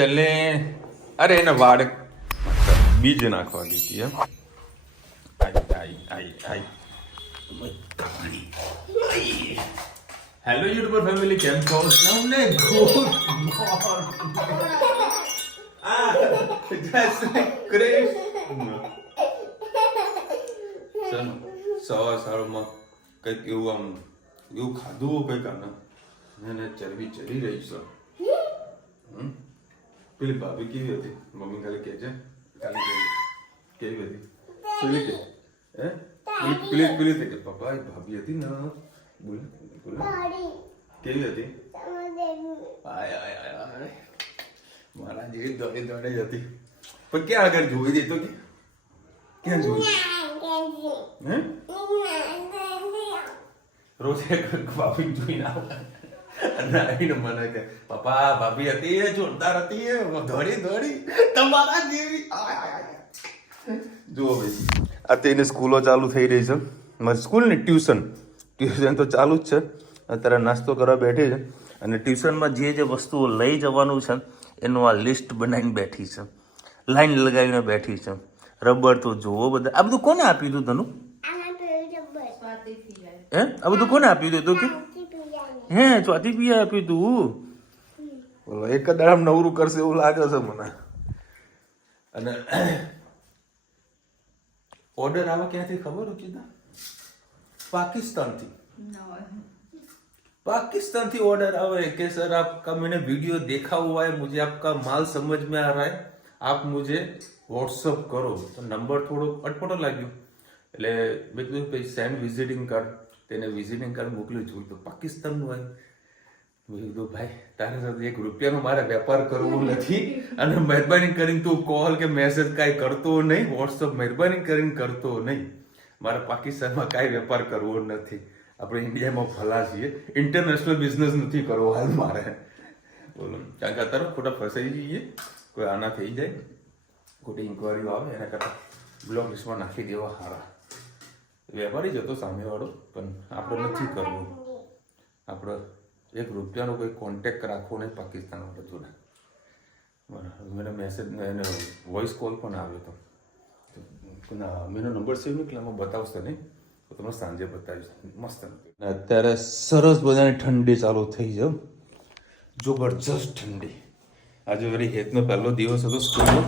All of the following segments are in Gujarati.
ચલે અરે એને વાડ બીજ નાખવા દીધી એમ આઈ હેલો યુટ્યુબર ફેમિલી કેમ છો તમને ગુડ મોર્નિંગ જય શ્રી કૃષ્ણ ચલો સવારમાં કંઈક એવું આમ એવું ખાધું કંઈક આના એને ચરબી ચડી રહી છે પેલી ભાભી કેવી હતી મમ્મી ખાલી કહે છે ખાલી કેવી હતી પેલી કે હે પેલી કે પપ્પા ભાભી હતી ને બોલે કેવી હતી મારા જેવી દોડે દોડે જ હતી પણ ક્યાં આગળ જોઈ દે તો કે ક્યાં જોઈ હે રોજ ભાભી જોઈને આવીને મને કે પપ્પા ભાભી હતી જોરદાર હતી દોડી દોડી તમારા જેવી જુઓ ભાઈ અત્યારે સ્કૂલો ચાલુ થઈ રહી છે મારી સ્કૂલ ને ટ્યુશન તો ચાલુ જ છે અત્યારે નાસ્તો કરવા બેઠી છે અને ટ્યુશનમાં જે જે વસ્તુઓ લઈ જવાનું છે એનું આ લિસ્ટ બનાવીને બેઠી છે લાઈન લગાવીને બેઠી છે રબર તો જુઓ બધા આ બધું કોને આપી દીધું તનું હે આ બધું કોને આપી દીધું કે હે ચોથી પી આપ્યું તું બોલો એક જ દાડામાં નવરું કરશે એવું લાગે છે મને અને ઓર્ડર આવા ક્યાંથી ખબર ઉચિતા पाकिस्तान थी ऑर्डर आवे कि सर आपका मैंने वीडियो देखा हुआ है मुझे आपका माल समझ में आ रहा है आप मुझे व्हाट्सअप करो तो नंबर थोड़ो अटपटो लाग्यो એટલે મેં કીધું ભાઈ સેન્ડ વિઝિટિંગ કાર્ડ તેને વિઝિટિંગ કાર્ડ મોકલ્યું જોયું તો પાકિસ્તાનનું આવ્યું મેં કીધું ભાઈ તારે સાથે એક રૂપિયાનો મારે વેપાર કરવો નથી અને મહેરબાની કરીને તું કોલ કે મેસેજ કાંઈ કરતો નહીં વોટ્સઅપ મહેરબાની કરીને કરતો નહીં મારે પાકિસ્તાનમાં કાંઈ વેપાર કરવો નથી આપણે ઇન્ડિયામાં ભલા છીએ ઇન્ટરનેશનલ બિઝનેસ નથી કરવો હાલ મારે બોલો કારણ કે અત્યારે ખોટા ફસાઈ જઈએ કોઈ આના થઈ જાય ખોટી ઇન્કવાયરીઓ આવે એના કરતાં બ્લોક લિસ્ટમાં નાખી દેવા સારા વેપારી જતો સામેવાળો પણ આપણે નથી કરવું આપણે એક રૂપિયાનો કોઈ કોન્ટેક્ટ રાખવો નહીં પાકિસ્તાનવાળો જોડે બરાબર મને મેસેજ એને વોઇસ કોલ પણ આવ્યો હતો મેનો નંબર સેવ નહીં એટલે આમાં બતાવશે નહીં તો તમને સાંજે બતાવીશ મસ્ત અત્યારે સરસ બધાની ઠંડી ચાલુ થઈ છે જબરજસ્ત ઠંડી આજે વળી હેતનો પહેલો દિવસ હતો સ્કૂલનો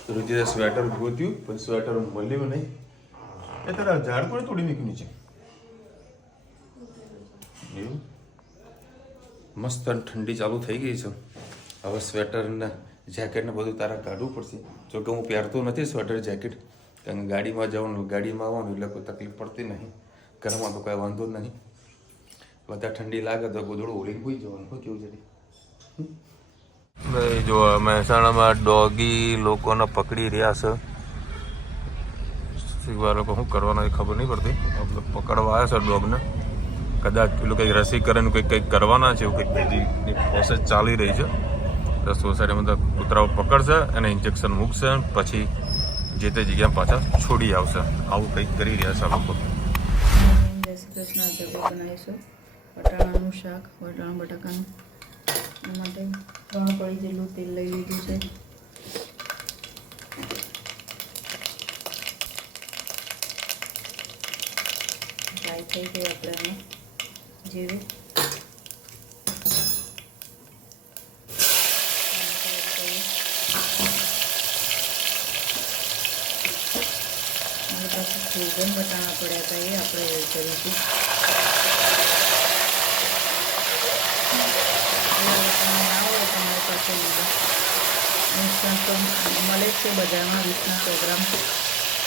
તો રોજે સ્વેટર ગોત્યું પણ સ્વેટર મળ્યું નહીં એ તારા ઝાડ પણ તોડી મૂક્યું નીચે એવું મસ્ત ઠંડી ચાલુ થઈ ગઈ છે હવે સ્વેટર ને જેકેટ ને બધું તારા કાઢવું પડશે જોકે હું પહેરતો નથી સ્વેટર જેકેટ કારણ કે ગાડીમાં જવાનું ગાડીમાં આવવાનું એટલે કોઈ તકલીફ પડતી નહીં ઘરમાં તો કાંઈ વાંધો જ નહીં બધા ઠંડી લાગે તો ગોદડું ઓળીને હોઈ જવાનું હોય કેવું જરી ભાઈ જો મહેસાણામાં ડોગી લોકોને પકડી રહ્યા છે લોકો શું કરવાનું ખબર નહીં પડતી પકડવા આવ્યા છે ડોગને કદાચ પેલું કંઈક રસીકરણ કંઈક કરવાના છે એવું કંઈક બીજી પ્રોસેસ ચાલી રહી છે તો સોસાયટીમાં બધા કૂતરાઓ પકડશે અને ઇન્જેક્શન મૂકશે પછી જે તે જગ્યા પાછા છોડી આવશે આવું કંઈક કરી રહ્યા છે લોકો જય શ્રી કૃષ્ણ આજે બનાવીશું વટાણાનું શાક વટાણા બટાકાનું એ માટે 3 કળી જેટલું તેલ લઈ લીધું છે ફ્રાય થઈ ગઈ આપણે જીરું ફ્રોઝન વટાણા પડ્યા હતા એ આપણે એડ કરીશું વટાણા ના હોય તમારી પાસે ઇન્સ્ટન્ટ તો મળે જ છે બજારમાં 20ના 100 ગ્રામ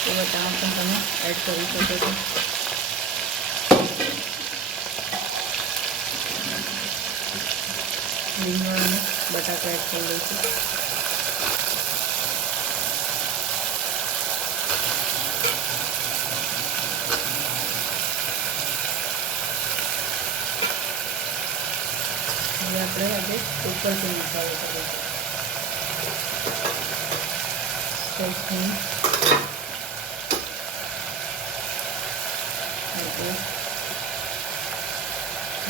એ વટાણા પણ તમે એડ કરી શકો છો રીંગણ અને બટાકા એડ કરી લઈશું આપણે આજે ઉપરથી મસાલો કરીશું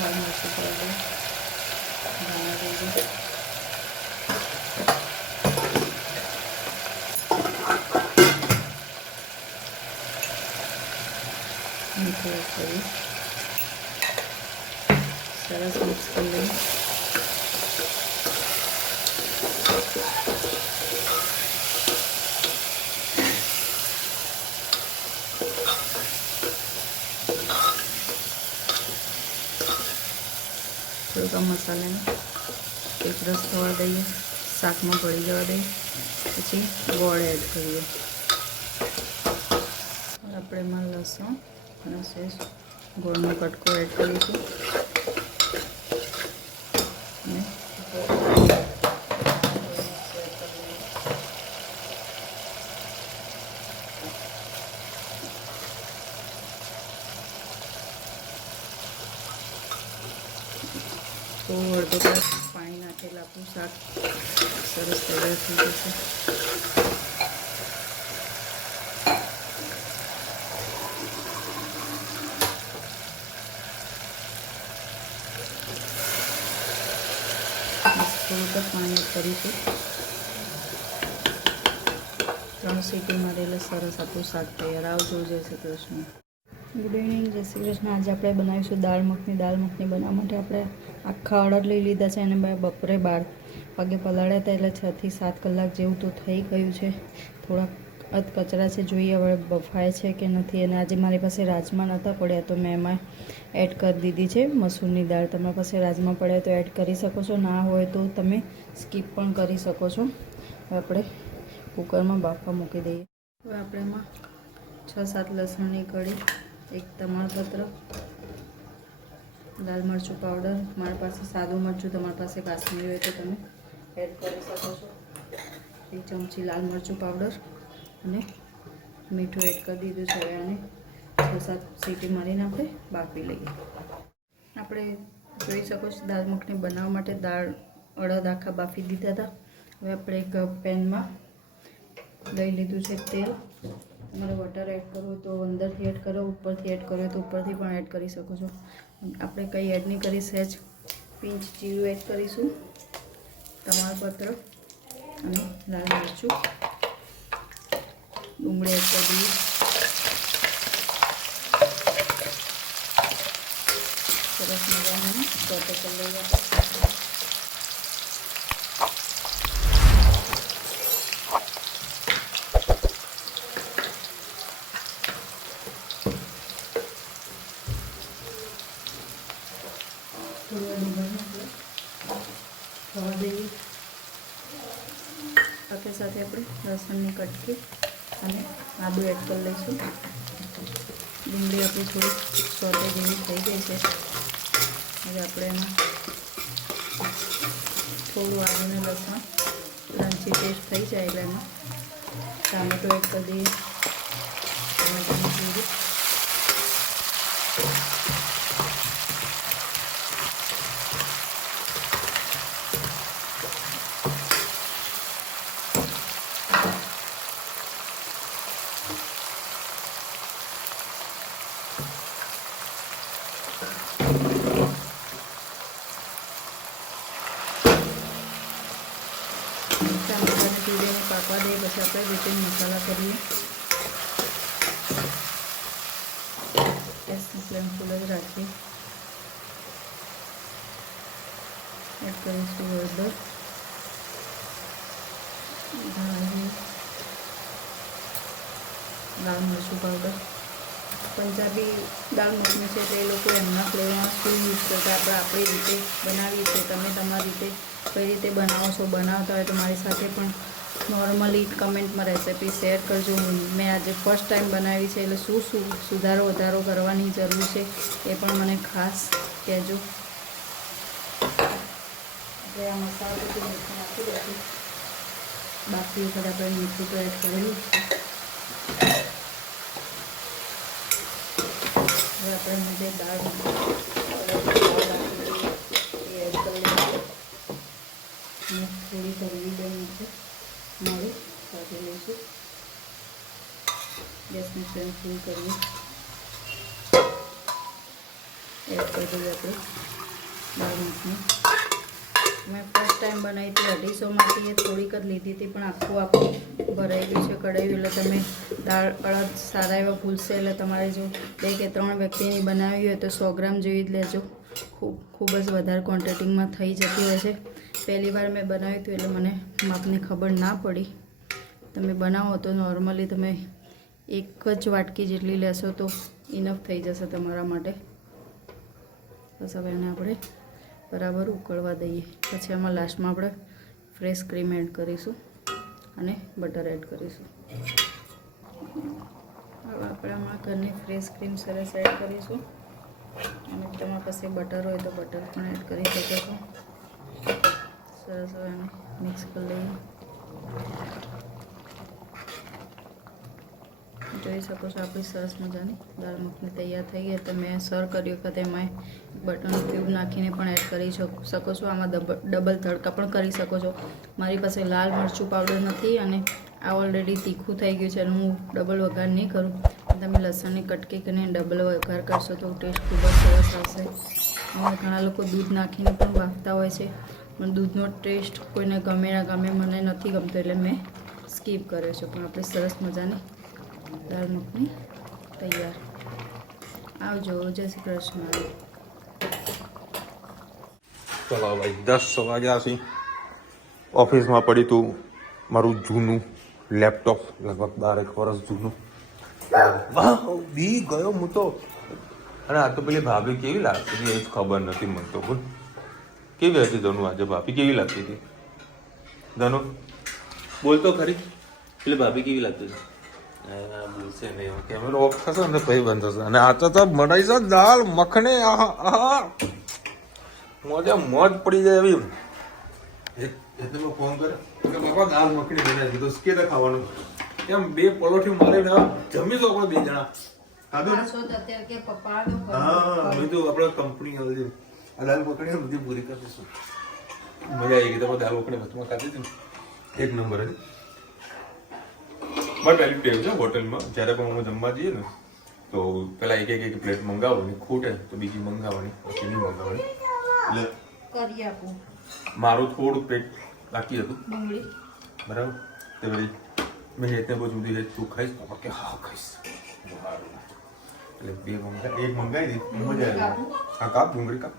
લાલ મરચું પાવડર ધાણા જીરું એડ કરીએ. સરસ મિક્સ કરી લઈએ. થોડુંક આ મસાલાને એક રસ થવા દઈએ, શાકમાં ભળી જવા દઈએ, પછી ગોળ એડ કરીએ. આપણે એમાં લસણ અને સેજ ગોળનો કટકો એડ કરીશું અને થોડું અડધો ગ્લાસ પાણી નાખેલા આપણું શાક સરસ તૈયાર થઈ જશે. થોડુંક પાણી એડ કરીશું. 3 સીટી મારેલા સરસ આપણું શાક તૈયાર. આવજો. જય શ્રી કૃષ્ણ. Good evening. જય શ્રી કૃષ્ણ. આજે આપણે બનાવીશું દાળ મખની. દાળ મખની બનાવવા માટે આપણે આખા અડદ લઈ લીધા છે અને બપોરે 12 વાગે પલાળ્યા હતા, એટલે 6 થી 7 કલાક જેવું તો થઈ ગયું છે. થોડાક કચરા છે, જોઈએ હવે બફાય છે કે નથી. અને આજે મારી પાસે રાજમા નહોતા પડ્યા તો મેં એમાં એડ કરી દીધી છે મસૂરની દાળ. તમારી પાસે રાજમા પડ્યા તો એડ કરી શકો છો, ના હોય તો તમે સ્કીપ પણ કરી શકો છો. હવે આપણે કુકરમાં બાફવા મૂકી દઈએ. હવે આપણે એમાં 6-7 લસણની કળી, એક તમાલપત્ર, લાલ મરચું પાવડર, મારી પાસે સાદું મરચું, તમારી પાસે કાશ્મીરી હોય તો તમે એડ કરી શકો છો, 1 ચમચી લાલ મરચું પાવડર અને મીઠું એડ કરી દીધું છે. હવે આને 6-7 સીટી મારીને આપણે બાફી લઈએ. આપણે જોઈ શકો છો દાળ મખની બનાવવા માટે અડદ આખા બાફી દીધા હતા. હવે આપણે એક પેનમાં લઈ લીધું છે તેલ. તમારે બટર એડ કરવું હોય તો અંદરથી એડ કરો, ઉપરથી એડ કરવું હોય તો ઉપરથી પણ એડ કરી શકો છો. આપણે કંઈ એડ નહીં કરી, સહેજ પિંચ જીરું એડ કરીશું, તમાલપત્ર અને લાલ મરચું, ડુંગળી એડ કરી દઈએ. સરસ મજાનું સોતે કરી લઈએ. થવા દઈએ. સાથે સાથે આપણે લસણની કટકી અને આદું એડ કરી લઈશું. ડુંગળી આપણી થોડી સોતે જેવી થઈ ગઈ છે. હવે આપણે એમાં થોડું આદું અને લસણ લંચી ટેસ્ટ થઈ જાય એટલે એમાં ટામેટો એડ કરી દઈએ. ટમેટાની પ્યુરી, ટમેટાની પ્યુરીને પાકવા દઈએ. પછી આપણે રીતે મસાલા કરીએ. ગેસની ફ્લેમ ફૂલ જ રાખીએ. એડ કરીશું હળદર, ધાણા, લાલ મરચું પાવડર. પંજાબી દાળ મખની છે તો એ લોકો એમના ફ્લેવરમાં શું યુઝ કરતા, આપણે આપણી રીતે બનાવીએ છીએ. તમે તમારી રીતે કઈ રીતે બનાવો છો, બનાવતા હોય તો મારી સાથે પણ નોર્મલી કમેન્ટમાં રેસિપી શેર કરજો. મેં આજે ફર્સ્ટ ટાઈમ બનાવી છે એટલે શું સુધારો વધારો કરવાની જરૂર છે એ પણ મને ખાસ કહેજો. આપણે આ મસાલો બધું મીઠું નાખી દઈશું. બાકી વખત આપણે મીઠું તો એડ કરેલું છે. હવે આપણે જે દાળ એ એડ કરી લઈશું. થોડી હળવી બની છે મળી કાઢી લઈશું. ગેસની ફ્લેમ ફૂલ કરીએ. એડ કરી દઈએ આપણે દાળ મખની. મેં ફર્સ્ટ ટાઈમ બનાવી હતી 250માંથી, એ થોડીક જ લીધી હતી પણ આખું આપણું ભરાઈ ગયું છે કઢાઈ. એટલે તમે દાળ અડદ સારા એવા ફૂલશે. એટલે તમારે જો 2 કે 3 વ્યક્તિની બનાવી હોય તો 100 ગ્રામ જેવી જ લેજો. ખૂબ જ વધારે ક્વોન્ટિટીમાં થઈ જતી હોય છે. પહેલી વાર મેં બનાવ્યું હતું એટલે મને માપની ખબર ના પડી. તમે બનાવો તો નોર્મલી તમે 1 જ વાટકી જેટલી લેશો તો ઇનફ થઈ જશે તમારા માટે. બસ હવે એને આપણે બરાબર ઉકળવા દઈએ. પછી આમાં લાસ્ટમાં આપણે ફ્રેશ ક્રીમ એડ કરીશું અને બટર એડ કરીશું. હવે આપણે આમાં ઘરની ફ્રેશ ક્રીમ સરસ એડ કરીશું અને તમારી પાસે બટર હોય તો બટર પણ એડ કરી શકો છો. સરસ હવે એને મિક્સ કરી લઈએ. જોઈ શકો છો આપણી સરસ મજાની દાળ મખની તૈયાર થઈ ગઈ. તો મેં સર્વ કર્યું વખતે એમાં બટરનું ક્યુબ નાખીને પણ એડ કરી શકો છો. આમાં ડબલ તડકા પણ કરી શકો છો. મારી પાસે લાલ મરચું પાવડર નથી અને આ ઓલરેડી તીખું થઈ ગયું છે અને હું ડબલ વઘાર નહીં કરું. તમે લસણની કટકી કરીને ડબલ વઘાર કરશો તો ટેસ્ટ ખૂબ જ સરસ આવશે. અને ઘણા લોકો દૂધ નાખીને પણ બાફતા હોય છે પણ દૂધનો ટેસ્ટ કોઈને ગમે ના ગમે, મને નથી ગમતો એટલે મેં સ્કીપ કર્યો છે. પણ આપણે સરસ મજાની દાળ મખની તૈયાર. આવજો. જય શ્રી કૃષ્ણ. ચલો ભાઈ 10 વાગ્યા છે. ઓફિસમાં પડી તું મારું જૂનું લેપટોપ, લગભગ 12 વર્ષ જૂનું. વાહ બી ગયો હું તો. અને આ તો પેલી ભાભી કેવી લાગતી હતી એ જ ખબર નથી મને તો. બોલ કેવી હતી ધનુ આજે? ભાભી કેવી લાગતી હતી? ધનુ બોલતો ખરી. પેલી ભાભી કેવી લાગતી હતી? બોલશે નહીં કેમેરો ઓફ થશે ને પછી બંધ થશે. અને આ તો બનાવી છે દાળ મખણી. આહા મોજ પડી જાય એવી. એટલે ફોન કરે કે બાપા દાળ મખણી બનાવી દીધો કે ખાવાનું. કેમ 2 પલોઠી મારી જમી તો આપણે 2 જણા ખાધું ને. હા મેં તો આપણે કંપની આવી આ દાળ મખણી બધી પૂરી કરી દઈશું. મજા આવી ગઈ. તમે દાળ મખણી વચમાં ખાધી હતી ને, 1 નંબર હતી. બટ પહેલી ટેવ છે હોટલમાં જ્યારે પણ અમે જમવા જઈએ ને તો પેલા એક પ્લેટ મંગાવવાની, ખૂટે તો બીજી મંગાવવાની, પછી નહીં મંગાવવાની. એટલે કરી આપું. મારું થોડું પેટ બાકી હતું બરાબર. તે વળી મેં હેતને બહુ જુદી છે તું ખાઈશ? પાપા કે હા ખાઈશ. એટલે 2 મંગાવી, 1 મંગાવી દીધી. મજા આવી. હા કાપ ડુંગળી કાપ.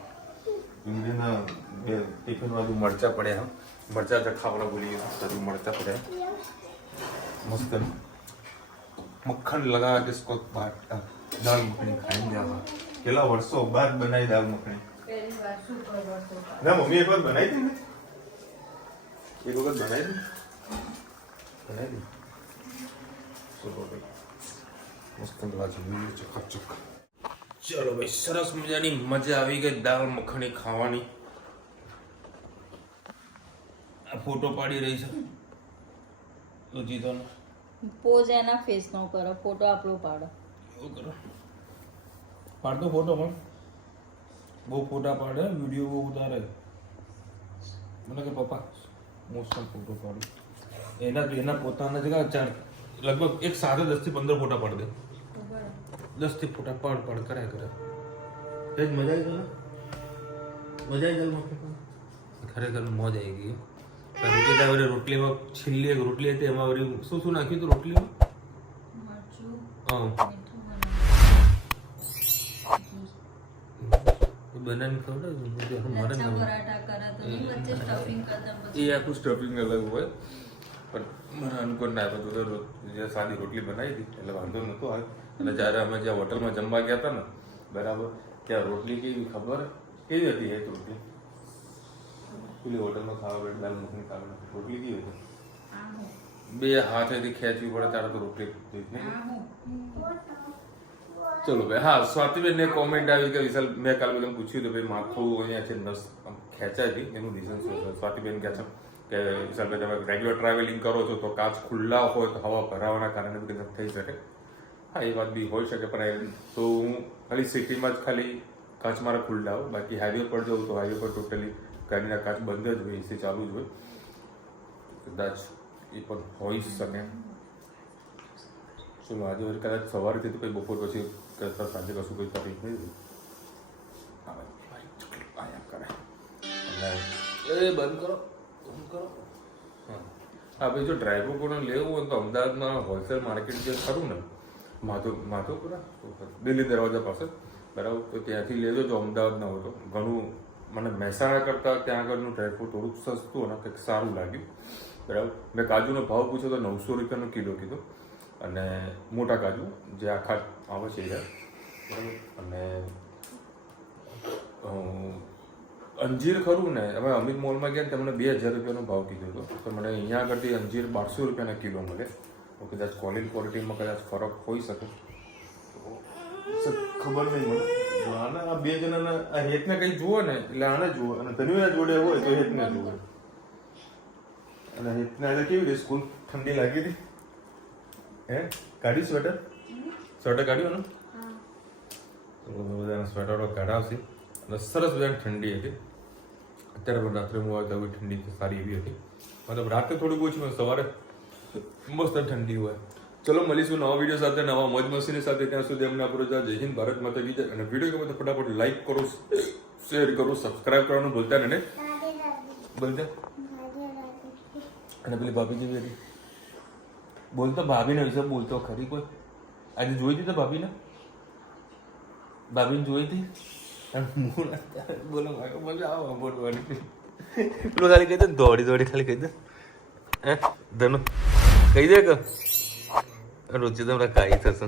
ડુંગળીના 2 ટિફિન બાજુ મરચાં પડ્યા. મરચાં ચખાવડા બોલી ગયા. મરચાં પડ્યા मस्त मक्खन लगा के इसको दाल मखनी खाएंगे आप. કેટલા વર્ષો બાદ બનાવી દાલ મખણી. ના મમ્મી એક વાર બનાવી હતી ને, એક વખત બનાવી હતી. ચલો ભાઈ મસ્ત લાગી ચકાચક. ચલો ભાઈ સરસ મજાની મજા આવી ગઈ દાલ મખણી ખાવાની. આ ફોટો પાડી રહી છે તો જીતો ને પોઝ એના ફેસ નો કરો, ફોટો આપણો પાડો. એવું કરો. પાડતો ફોટો પણ બહુ ફોટા પાડે, વિડીયો બહુ ઉતારે. મને કે પપ્પા મોસ્ટ ફોટો પાડું. એના પોતાના જગા 4 લગભગ એક સાથે 10 થી 15 ફોટા પાડી દે. 10 થી ફોટા પાડ કરે. એ જ મજા આવી ગઈ. મજા આવી ગઈ. ખરેખર મોજ આવી ગઈ. રોટલીમાં છેલ્લી એક રોટલી હતી એમાં શું નાખ્યું હતું રોટલીમાં? બનાવીને ખવડાવ્યું. એ આખું સ્ટફિંગ અલગ હોય પણ મારા અનુકૂળ ના આવ્યો. જે સાદી રોટલી બનાવી હતી એટલે વાંધો નહોતો આવ્યો. અને જ્યારે અમે જ્યાં હોટલમાં જમવા ગયા હતા ને બરાબર, ત્યાં રોટલી કેવી ખબર કેવી હતી? એ રોટલી પેલી હોટલમાં ખાવા બેઠ દાલ મખની ખાવા રોટલી કેવી હતી? 2 હાથેથી ખેંચવી પડે ત્યારે તો રોટલી. ચલો ભાઈ. હા સ્વાતિબેનને કોમેન્ટ આવી કે વિશાલ મેં કાલે પેલા પૂછ્યું હતું ભાઈ માથું અહીંયા છે નસ ખેંચાય હતી એનું રીઝન શું છે? સ્વાતિબેન કહે છે કે વિશાલભાઈ તમે રેગ્યુલર ટ્રાવેલિંગ કરો છો તો કાચ ખુલ્લા હોય તો હવા ભરાવાના કારણે બી થઈ શકે. હા એ વાત બી હોઈ શકે પણ તો હું ખાલી સિટીમાં જ ખાલી કાચ મારા ખુલ્લા હોય. બાકી હાઈવે પર જવું તો હાઈવે પર ટોટલી ગાડીના કાચ બંધ જ હોય, એસી ચાલુ જ હોય. કદાચ એ પણ હોઈ શકે. ચલો આજે વળી કદાચ સવારથી તો કંઈ બપોર પછી સાંજે કશું કંઈ તકલીફ નહીં આયા કરે. એ બંધ કરો. હા ભાઈ, જો ડ્રાયફ્રૂટ કોને લેવું હોય તો અમદાવાદમાં હોલસેલ માર્કેટ જે ખરું ને માધવપુરા દિલ્હી દરવાજા પાસે, બરાબર, તો ત્યાંથી લેજો. જો અમદાવાદ ના હોય તો ઘણું મને મહેસાણા કરતાં ત્યાં આગળનું ડ્રાયફ્રૂટ થોડુંક સસ્તું અને કંઈક સારું લાગ્યું, બરાબર. મેં કાજુનો ભાવ પૂછ્યો તો 900 રૂપિયાનો કિલો કીધો, અને મોટા કાજુ જે આખા આવે છે એ, બરાબર. અને અંજીર ખરું ને, અમે અમિત મોલમાં ગયા ને તમને 2000 રૂપિયાનો ભાવ કીધો હતો, તો મને અહીંયા આગળથી અંજીર 1200 રૂપિયાના કિલો મળે. તો કદાચ ક્વોલિટીમાં કદાચ ફરક હોઈ શકે, ખબર નહીં મને. આના આ બે જણાના આ હેતને કંઈ જુઓ ને એટલે આને જુઓ, અને ધન્યુના જોડે હોય તો હેતને જુઓ. અને હેતને આજે કેવી રહી સ્કૂલ? ઠંડી લાગી હતી? હે કાઢી સ્વેટર કાઢ્યું ને? બધાના સ્વેટરો કાઢાવશે. અને સરસ બધાને ઠંડી હતી. અત્યારે પણ રાત્રે હું આવ્યો તો ઠંડી સારી એવી હતી, મતલબ રાત્રે થોડુંક ઓછું, સવારે મસ્ત ઠંડી હોય. ચલો મળીશું નવા વિડીયો સાથે, નવા મોજ મસ્તીની સાથે. ત્યાં સુધી અમને આપણો જય હિન્દ, ભારત માતા કી જય. અને વિડીયો ગમે તો ફટાફટ લાઈક કરો, શેર કરો, સબસ્ક્રાઇબ કરવાનું ભૂલતા નહીં. બોલતા અને પેલી ભાભી જેવી હતી બોલતો, ભાભીને વિશે બોલતો ખરી કોઈ? આજે જોઈ હતી તો ભાભીને જોઈ હતી. બોલો મજા આવે બોલવાની. પેલું ખાલી કહી દે, દોડી ખાલી કહી દે. હે ધનુ કહી દે કે રોજી તમને કાંઈ થશે.